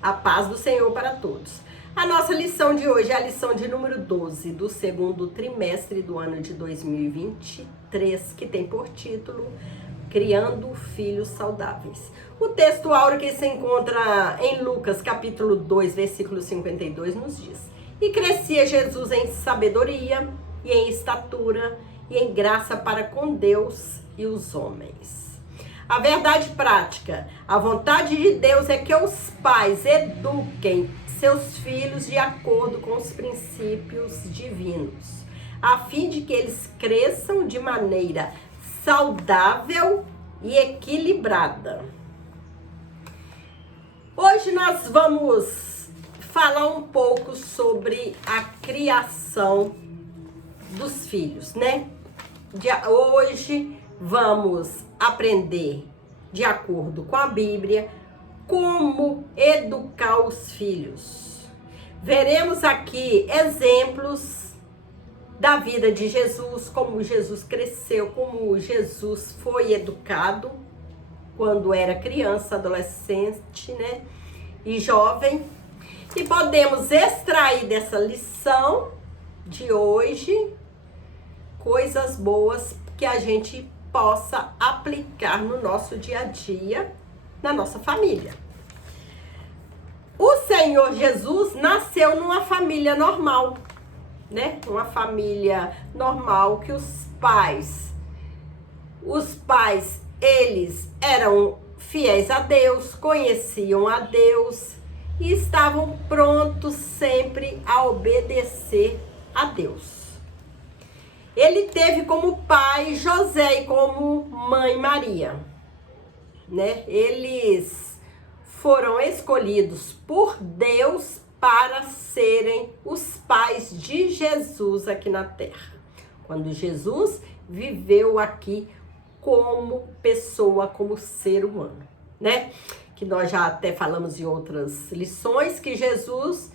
A paz do Senhor para todos. A nossa lição de hoje é a lição de número 12 do segundo trimestre do ano de 2023, que tem por título Criando Filhos Saudáveis. O texto áureo que se encontra em Lucas capítulo 2, versículo 52 nos diz: E crescia Jesus em sabedoria e em estatura e em graça para com Deus e os homens. A verdade prática, a vontade de Deus é que os pais eduquem seus filhos de acordo com os princípios divinos, a fim de que eles cresçam de maneira saudável e equilibrada. Hoje nós vamos falar um pouco sobre a criação dos filhos, né? Hoje vamos aprender, de acordo com a Bíblia, como educar os filhos. Veremos aqui exemplos da vida de Jesus, como Jesus cresceu, como Jesus foi educado quando era criança, adolescente, né? E jovem. E podemos extrair dessa lição de hoje coisas boas que a gente possa aplicar no nosso dia a dia, na nossa família. O Senhor Jesus nasceu numa família normal, né? Uma família normal que os pais, eles eram fiéis a Deus, conheciam a Deus e estavam prontos sempre a obedecer a Deus. Ele teve como pai José e como mãe Maria, né? Eles foram escolhidos por Deus para serem os pais de Jesus aqui na terra. Quando Jesus viveu aqui como pessoa, como ser humano, né? Que nós já até falamos em outras lições que Jesus,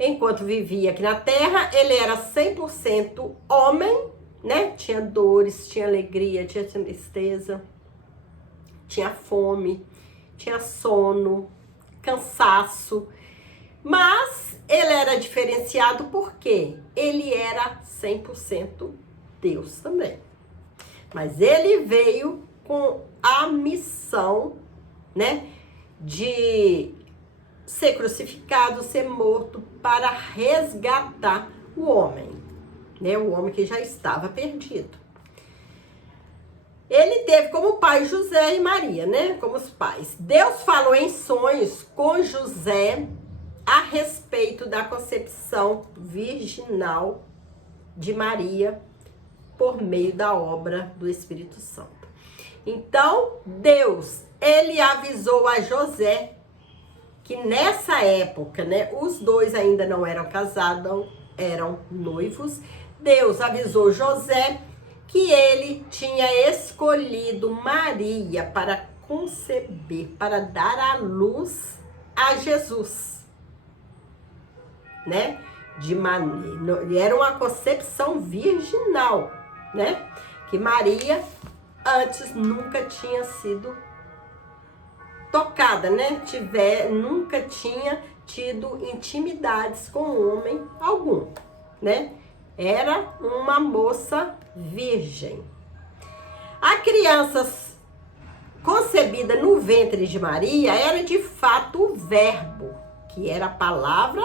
enquanto vivia aqui na terra, ele era 100% homem, né? Tinha dores, tinha alegria, tinha tristeza, tinha fome, tinha sono, cansaço. Mas ele era diferenciado porque ele era 100% Deus também. Mas ele veio com a missão, né? De ser crucificado, ser morto para resgatar o homem, né? O homem que já estava perdido. Ele teve como pai José e Maria, né? Como os pais. Deus falou em sonhos com José a respeito da concepção virginal de Maria por meio da obra do Espírito Santo. Então, Deus, ele avisou a José que nessa época, né, os dois ainda não eram casados, eram noivos. Deus avisou José que ele tinha escolhido Maria para conceber, para dar à luz a Jesus, né? Era uma concepção virginal, né? Que Maria antes nunca tinha sido tocada, né? Nunca tinha tido intimidades com homem algum, né? Era uma moça virgem. A criança concebida no ventre de Maria era de fato o Verbo, que era a palavra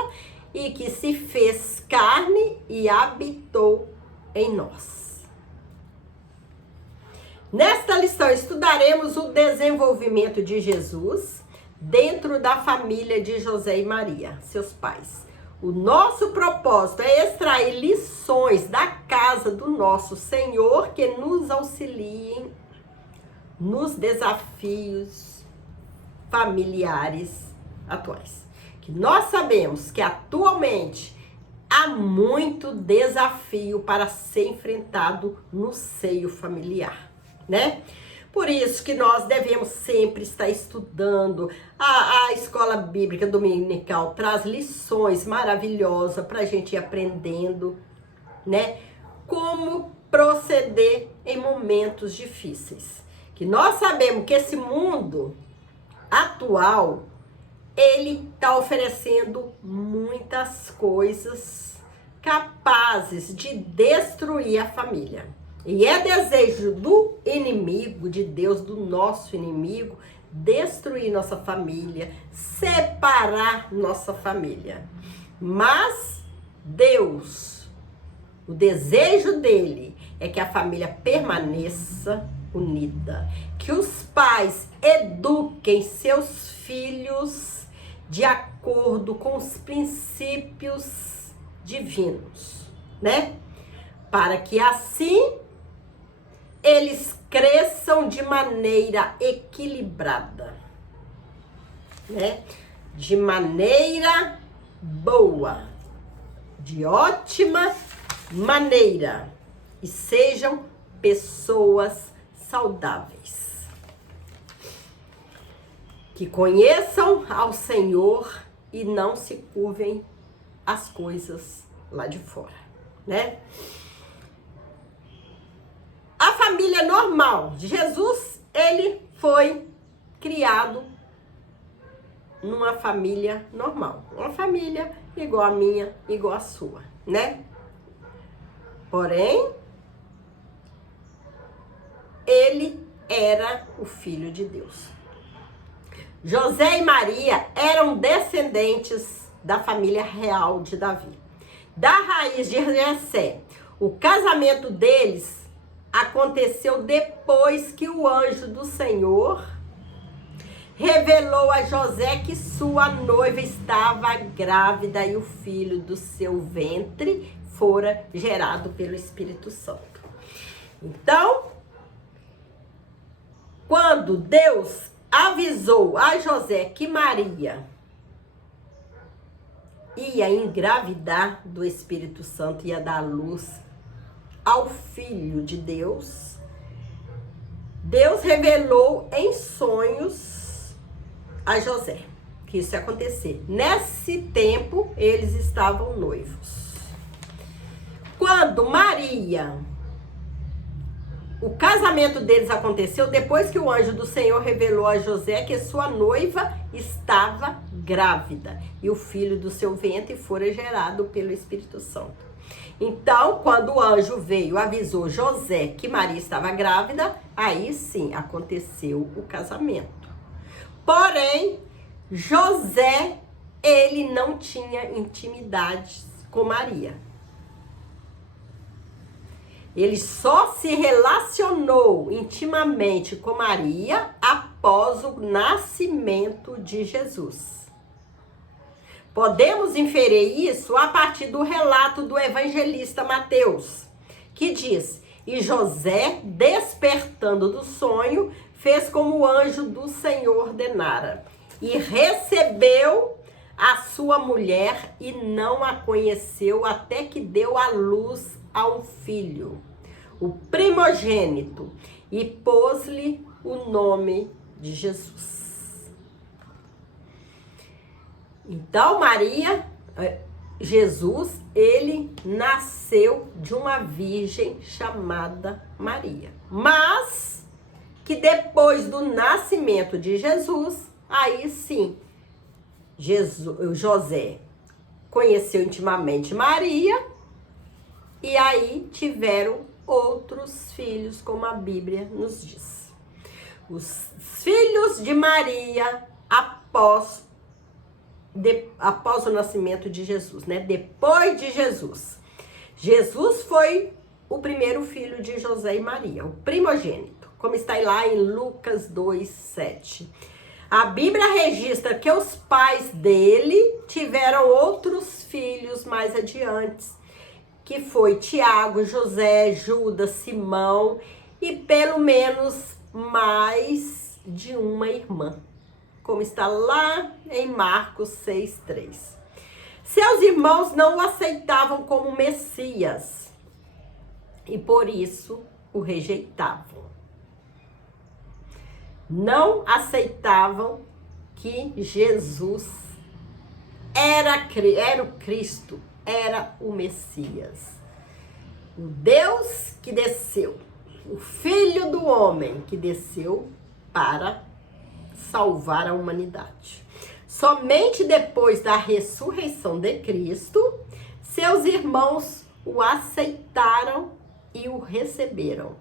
e que se fez carne e habitou em nós. Nesta lição estudaremos o desenvolvimento de Jesus dentro da família de José e Maria, seus pais. O nosso propósito é extrair lições da casa do nosso Senhor que nos auxiliem nos desafios familiares atuais. Que nós sabemos que atualmente há muito desafio para ser enfrentado no seio familiar, né? Por isso que nós devemos sempre estar estudando. A escola bíblica dominical traz lições maravilhosas para a gente ir aprendendo, né? Como proceder em momentos difíceis. Que nós sabemos que esse mundo atual, ele está oferecendo muitas coisas capazes de destruir a família. E é desejo do inimigo, de Deus, do nosso inimigo, destruir nossa família, separar nossa família. Mas Deus, o desejo dele é que a família permaneça unida, que os pais eduquem seus filhos de acordo com os princípios divinos, né? Para que assim eles cresçam de maneira equilibrada, né? De maneira boa, de ótima maneira, e sejam pessoas saudáveis, que conheçam ao Senhor e não se curvem às coisas lá de fora, né? A família normal de Jesus, ele foi criado numa família normal. Uma família igual a minha, igual a sua, né? Porém, ele era o Filho de Deus. José e Maria eram descendentes da família real de Davi. Da raiz de Jessé, o casamento deles aconteceu depois que o anjo do Senhor revelou a José que sua noiva estava grávida e o filho do seu ventre fora gerado pelo Espírito Santo. Então, quando Deus avisou a José que Maria ia engravidar do Espírito Santo, ia dar luz ao Filho de Deus, Deus revelou em sonhos a José que isso ia acontecer. Nesse tempo, eles estavam noivos. Quando Maria, o casamento deles aconteceu depois que o anjo do Senhor revelou a José que sua noiva estava grávida e o filho do seu ventre fora gerado pelo Espírito Santo. Então, quando o anjo veio, avisou José que Maria estava grávida, aí sim aconteceu o casamento. Porém, José, ele não tinha intimidade com Maria. Ele só se relacionou intimamente com Maria após o nascimento de Jesus. Podemos inferir isso a partir do relato do evangelista Mateus, que diz: e José, despertando do sonho, fez como o anjo do Senhor ordenara, e recebeu a sua mulher e não a conheceu até que deu à luz a um filho, o primogênito, e pôs-lhe o nome de Jesus. Então, Jesus, ele nasceu de uma virgem chamada Maria. Mas que depois do nascimento de Jesus, aí sim, José conheceu intimamente Maria e aí tiveram outros filhos, como a Bíblia nos diz. Os filhos de Maria após o nascimento de Jesus, né? Depois de Jesus. Jesus foi o primeiro filho de José e Maria, o primogênito, como está lá em Lucas 2:7. A Bíblia registra que os pais dele tiveram outros filhos mais adiante, que foi Tiago, José, Judas, Simão e pelo menos mais de uma irmã, como está lá em Marcos 6:3. Seus irmãos não o aceitavam como Messias e por isso o rejeitavam. Não aceitavam que Jesus era o Cristo, era o Messias. O Deus que desceu, o Filho do Homem que desceu para salvar a humanidade. Somente depois da ressurreição de Cristo, seus irmãos o aceitaram e o receberam.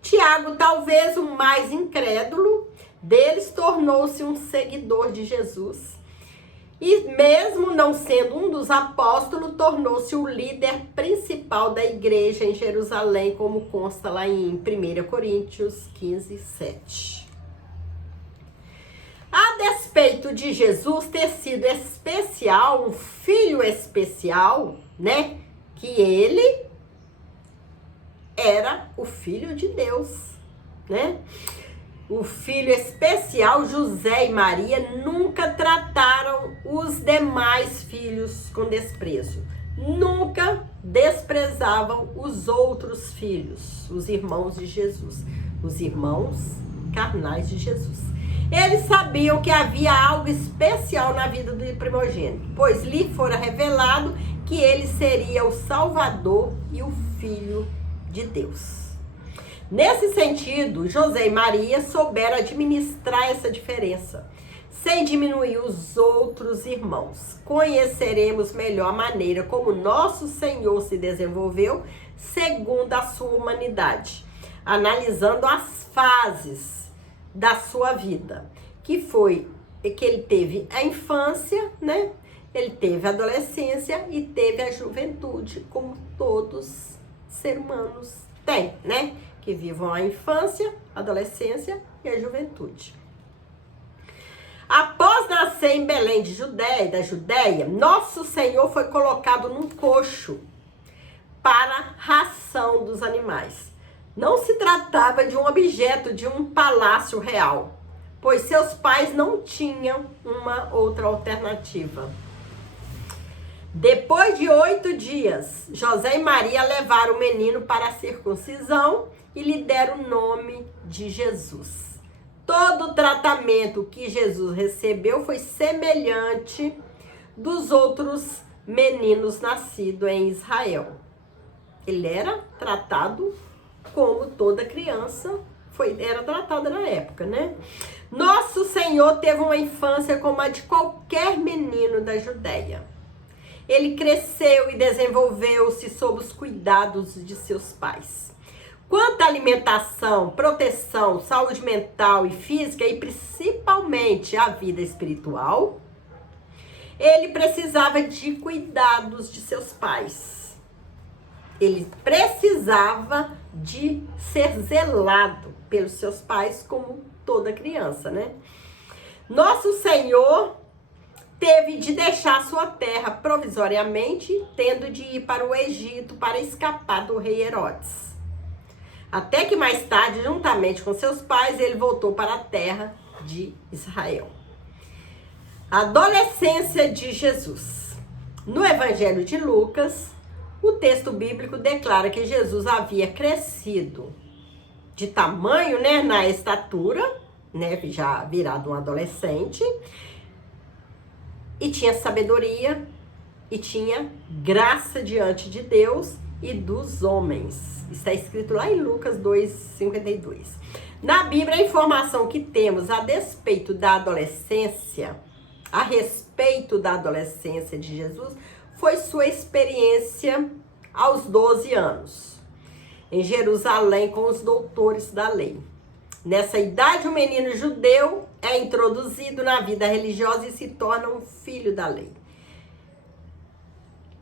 Tiago, talvez o mais incrédulo deles, tornou-se um seguidor de Jesus. E mesmo não sendo um dos apóstolos, tornou-se o líder principal da igreja em Jerusalém, como consta lá em 1 Coríntios 15, 7. A despeito de Jesus ter sido especial, um filho especial, né? Que ele era o filho de Deus, né? O filho especial, José e Maria, nunca trataram os demais filhos com desprezo. Nunca desprezavam os outros filhos, os irmãos de Jesus, os irmãos carnais de Jesus. Eles sabiam que havia algo especial na vida do primogênito, pois lhe fora revelado que ele seria o Salvador e o Filho de Deus. Nesse sentido, José e Maria souberam administrar essa diferença, sem diminuir os outros irmãos. Conheceremos melhor a maneira como nosso Senhor se desenvolveu segundo a sua humanidade, analisando as fases da sua vida, que ele teve a infância, né? Ele teve a adolescência e teve a juventude, como todos seres humanos têm, né? Que vivam a infância, a adolescência e a juventude. Após nascer em Belém da Judéia, nosso Senhor foi colocado num coxo para ração dos animais. Não se tratava de um objeto de um palácio real, pois seus pais não tinham uma outra alternativa. Depois de 8 dias, José e Maria levaram o menino para a circuncisão e lhe deram o nome de Jesus. Todo o tratamento que Jesus recebeu foi semelhante dos outros meninos nascidos em Israel. Ele era tratado como toda criança era tratada na época, né? Nosso Senhor teve uma infância como a de qualquer menino da Judéia. Ele cresceu e desenvolveu-se sob os cuidados de seus pais. Quanto à alimentação, proteção, saúde mental e física e principalmente a vida espiritual, ele precisava de cuidados de seus pais. Ele precisava de ser zelado pelos seus pais como toda criança, né? Nosso Senhor teve de deixar sua terra provisoriamente, tendo de ir para o Egito para escapar do rei Herodes. Até que mais tarde, juntamente com seus pais, ele voltou para a terra de Israel. A adolescência de Jesus. No Evangelho de Lucas, o texto bíblico declara que Jesus havia crescido de tamanho, né, na estatura, né, já virado um adolescente, e tinha sabedoria e tinha graça diante de Deus e dos homens. Está escrito lá em Lucas 2:52. Na Bíblia, a informação que temos a respeito da adolescência de Jesus, foi sua experiência aos 12 anos, em Jerusalém com os doutores da lei. Nessa idade, o menino judeu é introduzido na vida religiosa e se torna um filho da lei.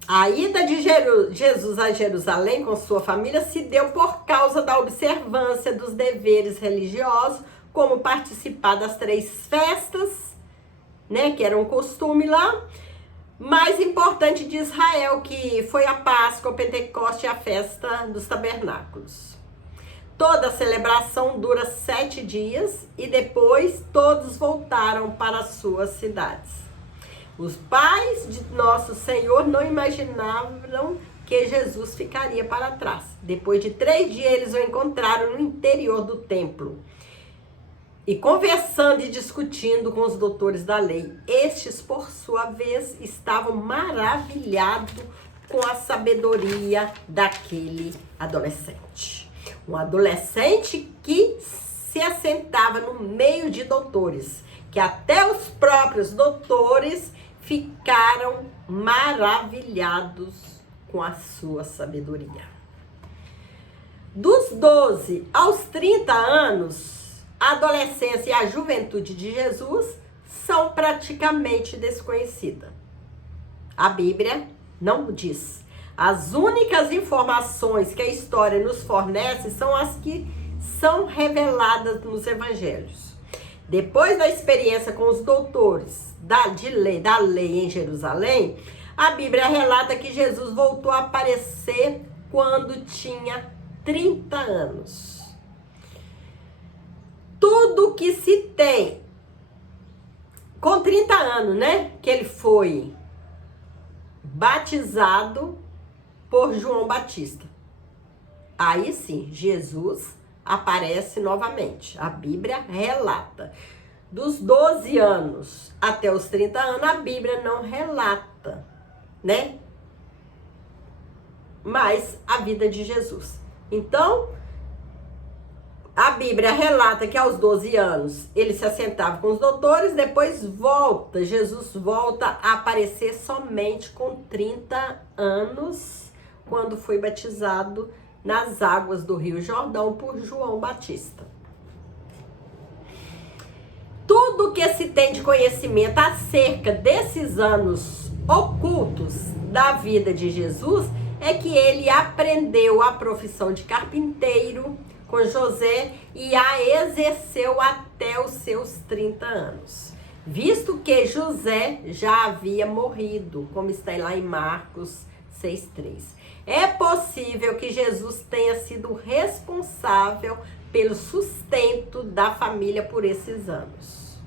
A ida de Jesus a Jerusalém com sua família se deu por causa da observância dos deveres religiosos, como participar das 3 festas, né, que era um costume lá, mais importante de Israel, que foi a Páscoa, o Pentecoste e a festa dos tabernáculos. Toda a celebração dura 7 dias e depois todos voltaram para as suas cidades. Os pais de nosso Senhor não imaginavam que Jesus ficaria para trás. Depois de 3 dias, eles o encontraram no interior do templo e conversando e discutindo com os doutores da lei. Estes, por sua vez, estavam maravilhados com a sabedoria daquele adolescente. Um adolescente que se assentava no meio de doutores, que até os próprios doutores ficaram maravilhados com a sua sabedoria. Dos 12 aos 30 anos, a adolescência e a juventude de Jesus são praticamente desconhecidas. A Bíblia não diz. As únicas informações que a história nos fornece são as que são reveladas nos evangelhos. Depois da experiência com os doutores da lei em Jerusalém, a Bíblia relata que Jesus voltou a aparecer quando tinha 30 anos. Tudo que se tem com 30 anos, né? Que ele foi batizado por João Batista. Aí sim, Jesus aparece novamente. A Bíblia relata. Dos 12 anos até os 30 anos, a Bíblia não relata, né? Mas a vida de Jesus. Então, a Bíblia relata que aos 12 anos ele se assentava com os doutores, depois Jesus volta a aparecer somente com 30 anos, quando foi batizado nas águas do Rio Jordão por João Batista. Tudo que se tem de conhecimento acerca desses anos ocultos da vida de Jesus é que ele aprendeu a profissão de carpinteiro com José e a exerceu até os seus 30 anos, visto que José já havia morrido, como está lá em Marcos 6,3. É possível que Jesus tenha sido responsável pelo sustento da família por esses anos.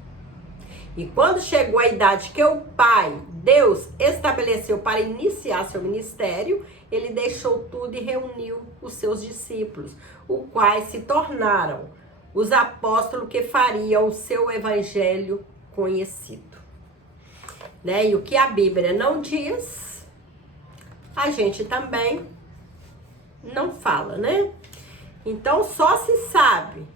E quando chegou a idade que o Pai, Deus, estabeleceu para iniciar seu ministério, ele deixou tudo e reuniu os seus discípulos, os quais se tornaram os apóstolos que fariam o seu evangelho conhecido. Né? E o que a Bíblia não diz, a gente também não fala, né? Então só se sabe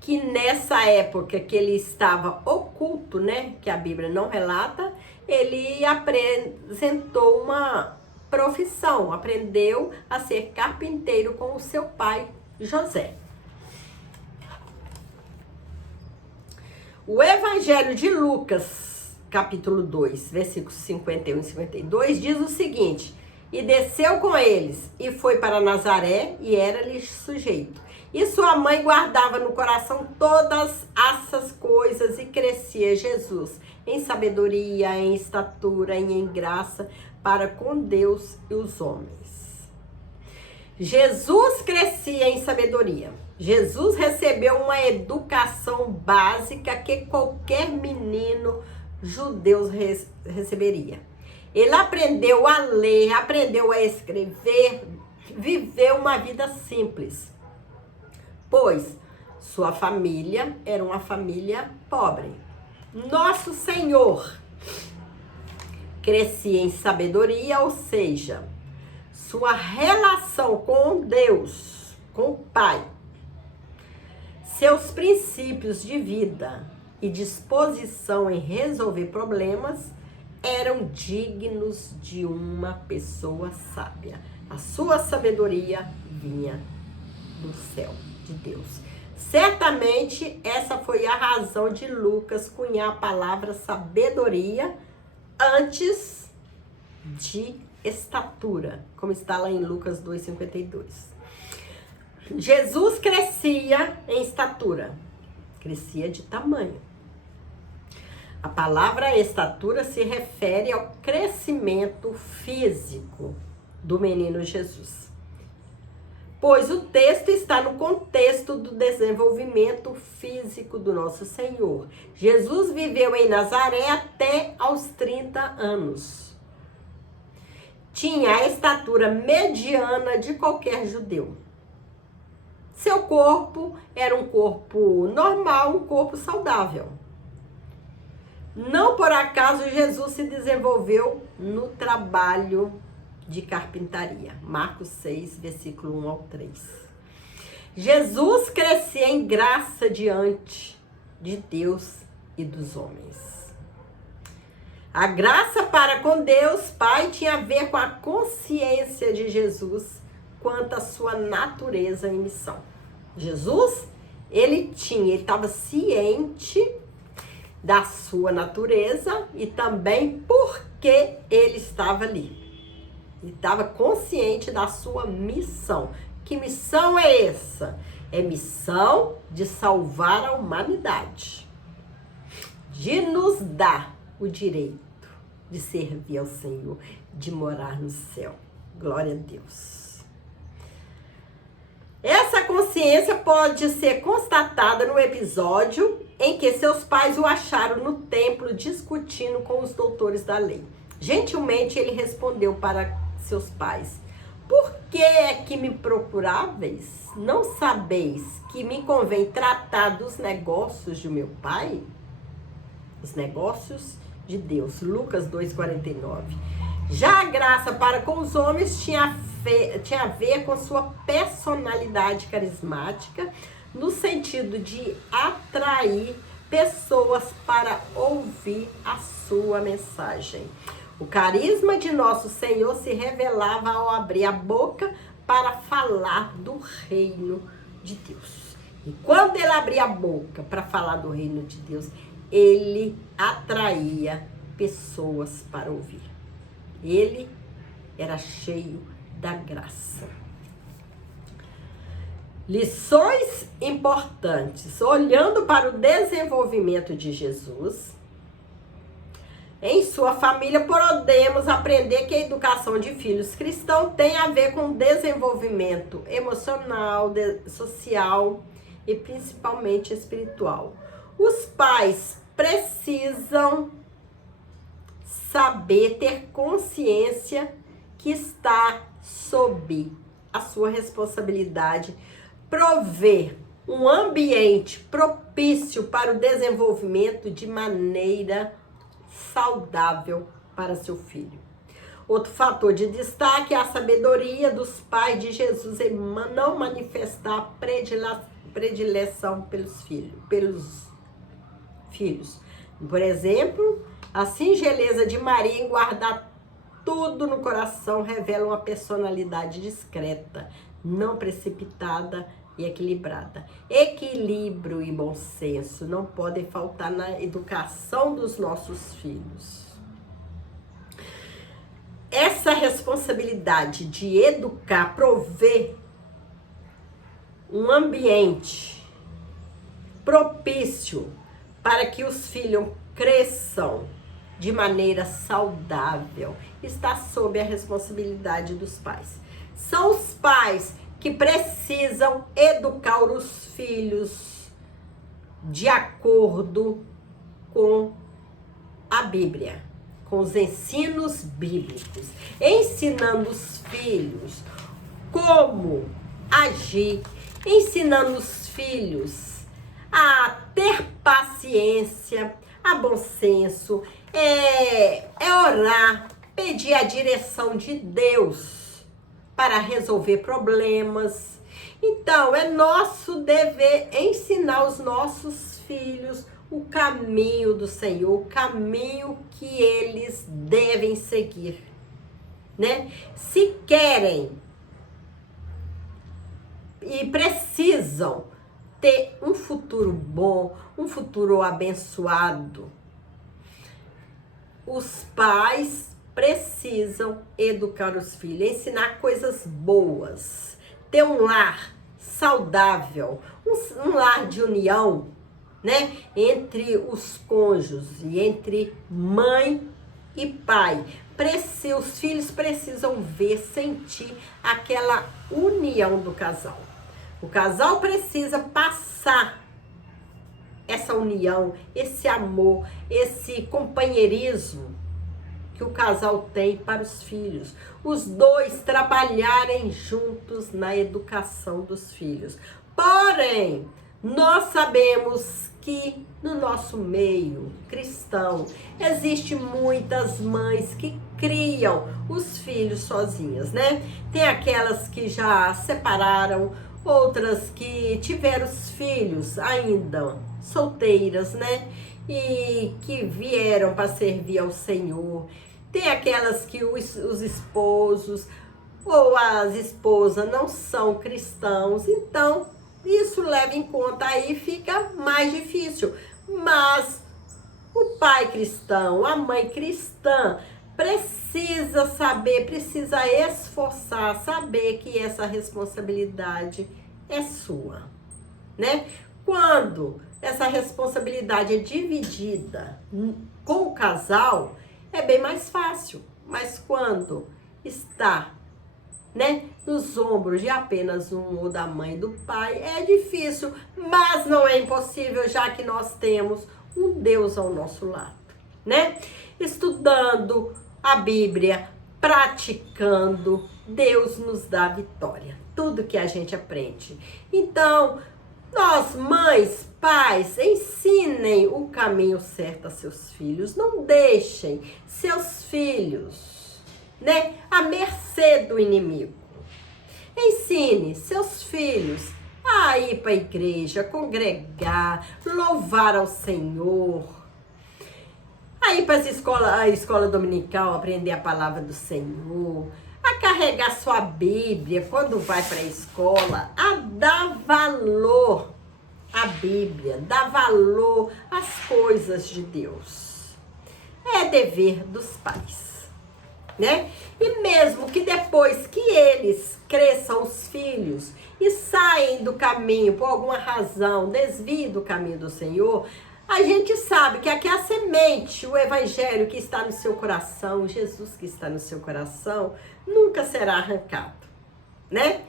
que nessa época que ele estava oculto, né, que a Bíblia não relata, ele apresentou uma profissão, aprendeu a ser carpinteiro com o seu pai José. O Evangelho de Lucas, capítulo 2, versículos 51 e 52, diz o seguinte: e desceu com eles, e foi para Nazaré, e era-lhe sujeito. E sua mãe guardava no coração todas essas coisas, e crescia Jesus em sabedoria, em estatura e em graça para com Deus e os homens. Jesus crescia em sabedoria. Jesus recebeu uma educação básica que qualquer menino judeu receberia. Ele aprendeu a ler, aprendeu a escrever, viveu uma vida simples, pois sua família era uma família pobre. Nosso Senhor crescia em sabedoria, ou seja, sua relação com Deus, com o Pai, seus princípios de vida e disposição em resolver problemas eram dignos de uma pessoa sábia. A sua sabedoria vinha do céu, de Deus. Certamente essa foi a razão de Lucas cunhar a palavra sabedoria antes de estatura, como está lá em Lucas 2,52. Jesus crescia em estatura, crescia de tamanho. A palavra estatura se refere ao crescimento físico do menino Jesus, pois o texto está no contexto do desenvolvimento físico do nosso Senhor. Jesus viveu em Nazaré até aos 30 anos. Tinha a estatura mediana de qualquer judeu. Seu corpo era um corpo normal, um corpo saudável. Não por acaso Jesus se desenvolveu no trabalho de carpintaria. Marcos 6, versículo 1 ao 3. Jesus crescia em graça diante de Deus e dos homens. A graça para com Deus Pai tinha a ver com a consciência de Jesus quanto à sua natureza e missão. Jesus, ele estava ciente da sua natureza e também porque ele estava ali. Ele estava consciente da sua missão. Que missão é essa? É missão de salvar a humanidade, de nos dar o direito de servir ao Senhor, de morar no céu. Glória a Deus. Essa consciência pode ser constatada no episódio em que seus pais o acharam no templo discutindo com os doutores da lei. Gentilmente ele respondeu para seus pais: por que é que me procuráveis? Não sabeis que me convém tratar dos negócios de meu pai? Os negócios de Deus. Lucas 2,49. Já a graça para com os homens tinha a ver com sua personalidade carismática, no sentido de atrair pessoas para ouvir a sua mensagem. O carisma de nosso Senhor se revelava ao abrir a boca para falar do reino de Deus. E quando ele abria a boca para falar do reino de Deus, ele atraía pessoas para ouvir. Ele era cheio da graça. Lições importantes. Olhando para o desenvolvimento de Jesus, em sua família, podemos aprender que a educação de filhos cristãos tem a ver com desenvolvimento emocional, social e principalmente espiritual. Os pais precisam saber, ter consciência que está sob a sua responsabilidade prover um ambiente propício para o desenvolvimento de maneira saudável para seu filho. Outro fator de destaque é a sabedoria dos pais de Jesus em não manifestar predileção pelos filhos. Por exemplo, a singeleza de Maria em guardar tudo no coração revela uma personalidade discreta, não precipitada e equilibrada. Equilíbrio e bom senso não podem faltar na educação dos nossos filhos. Essa responsabilidade de educar, prover um ambiente propício para que os filhos cresçam de maneira saudável, está sob a responsabilidade dos pais. São os pais que precisam educar os filhos de acordo com a Bíblia, com os ensinos bíblicos, ensinando os filhos como agir, ensinando os filhos a ter paciência, a bom senso, orar, pedir a direção de Deus para resolver problemas. Então, é nosso dever ensinar os nossos filhos o caminho do Senhor, o caminho que eles devem seguir, né? Se querem e precisam ter um futuro bom, um futuro abençoado, os pais precisam educar os filhos, ensinar coisas boas, ter um lar saudável, um lar de união, né, entre os cônjuges e entre mãe e pai. Os filhos precisam ver, sentir aquela união do casal. O casal precisa passar essa união, esse amor, esse companheirismo que o casal tem para os filhos. Os dois trabalharem juntos na educação dos filhos. Porém, nós sabemos que no nosso meio cristão existe muitas mães que criam os filhos sozinhas, né? Tem aquelas que já separaram, outras que tiveram os filhos ainda solteiras, né? e que vieram para servir ao Senhor. Tem aquelas que os esposos ou as esposas não são cristãos, então isso leva em conta, aí fica mais difícil. Mas o pai cristão, a mãe cristã, precisa saber, precisa esforçar, saber que essa responsabilidade é sua, né? Quando essa responsabilidade é dividida com o casal, é bem mais fácil. Mas quando está, né, nos ombros de apenas um, ou da mãe e do pai, é difícil, mas não é impossível, já que nós temos um Deus ao nosso lado, né? Estudando a Bíblia, praticando, Deus nos dá vitória. Tudo que a gente aprende. Então, nós, mães, pais, ensinem o caminho certo a seus filhos. Não deixem seus filhos, né, à mercê do inimigo. Ensine seus filhos a ir para a igreja, congregar, louvar ao Senhor. A ir para a escola dominical, aprender a palavra do Senhor. A carregar sua Bíblia quando vai para a escola. A dar valor à Bíblia, dar valor às coisas de Deus. É dever dos pais, né? E mesmo que depois que eles cresçam, os filhos, e saem do caminho por alguma razão, desviem do caminho do Senhor, a gente sabe que aqui a semente, o evangelho que está no seu coração, Jesus que está no seu coração, nunca será arrancado, né?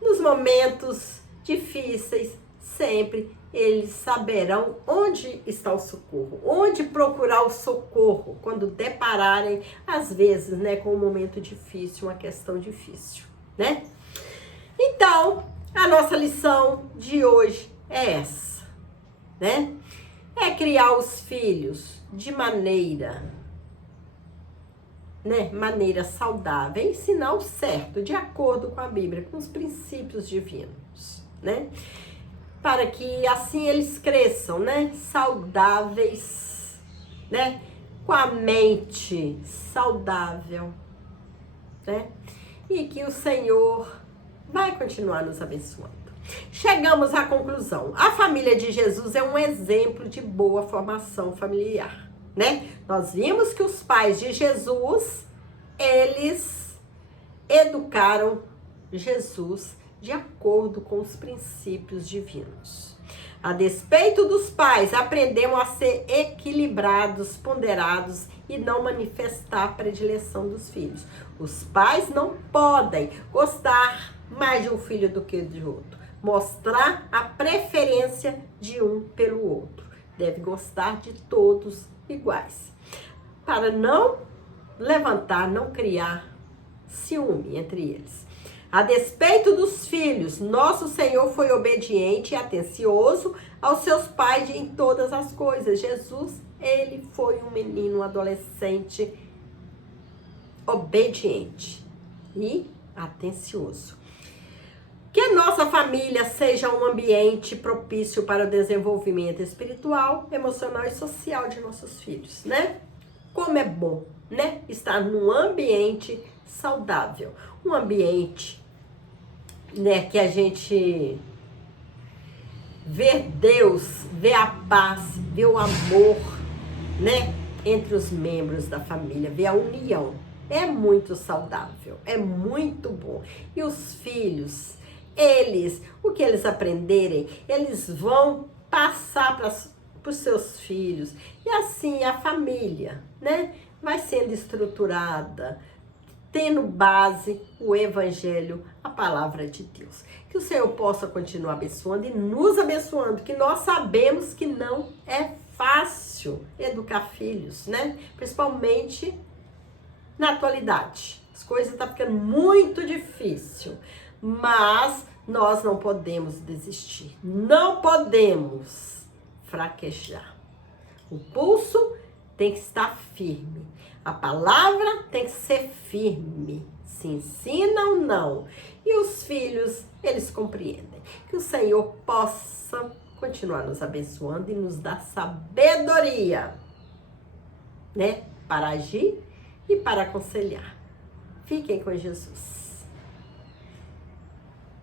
Nos momentos difíceis, sempre eles saberão onde está o socorro, onde procurar o socorro quando depararem, às vezes, né, com um momento difícil, uma questão difícil, né? Então, a nossa lição de hoje é essa, né? É criar os filhos de maneira saudável, ensinar o certo, de acordo com a Bíblia, com os princípios divinos, né? Para que assim eles cresçam, né? Saudáveis, né? Com a mente saudável, né? E que o Senhor vai continuar nos abençoando. Chegamos à conclusão. A família de Jesus é um exemplo de boa formação familiar, né? Nós vimos que os pais de Jesus, eles educaram Jesus de acordo com os princípios divinos. A despeito dos pais, aprendemos a ser equilibrados, ponderados e não manifestar a predileção dos filhos. Os pais não podem gostar mais de um filho do que de outro. Mostrar a preferência de um pelo outro. Deve gostar de todos iguais. Para não levantar, não criar ciúme entre eles. A despeito dos filhos, nosso Senhor foi obediente e atencioso aos seus pais em todas as coisas. Jesus, ele foi um menino, um adolescente obediente e atencioso. Que a nossa família seja um ambiente propício para o desenvolvimento espiritual, emocional e social de nossos filhos, né? Como é bom, né? Estar num ambiente saudável, um ambiente, né, que a gente vê Deus, vê a paz, vê o amor, né, entre os membros da família, vê a união. É muito saudável, é muito bom. E os filhos, o que eles aprenderem, eles vão passar para os seus filhos. E assim a família, né, vai sendo estruturada, tendo base o evangelho, a palavra de Deus. Que o Senhor possa continuar abençoando e nos abençoando, que nós sabemos que não é fácil educar filhos, né? Principalmente na atualidade. As coisas estão ficando muito difícil, mas nós não podemos desistir, não podemos fraquejar. O pulso tem que estar firme. A palavra tem que ser firme. Se ensina ou não. E os filhos, eles compreendem. Que o Senhor possa continuar nos abençoando e nos dar sabedoria, né? Para agir e para aconselhar. Fiquem com Jesus.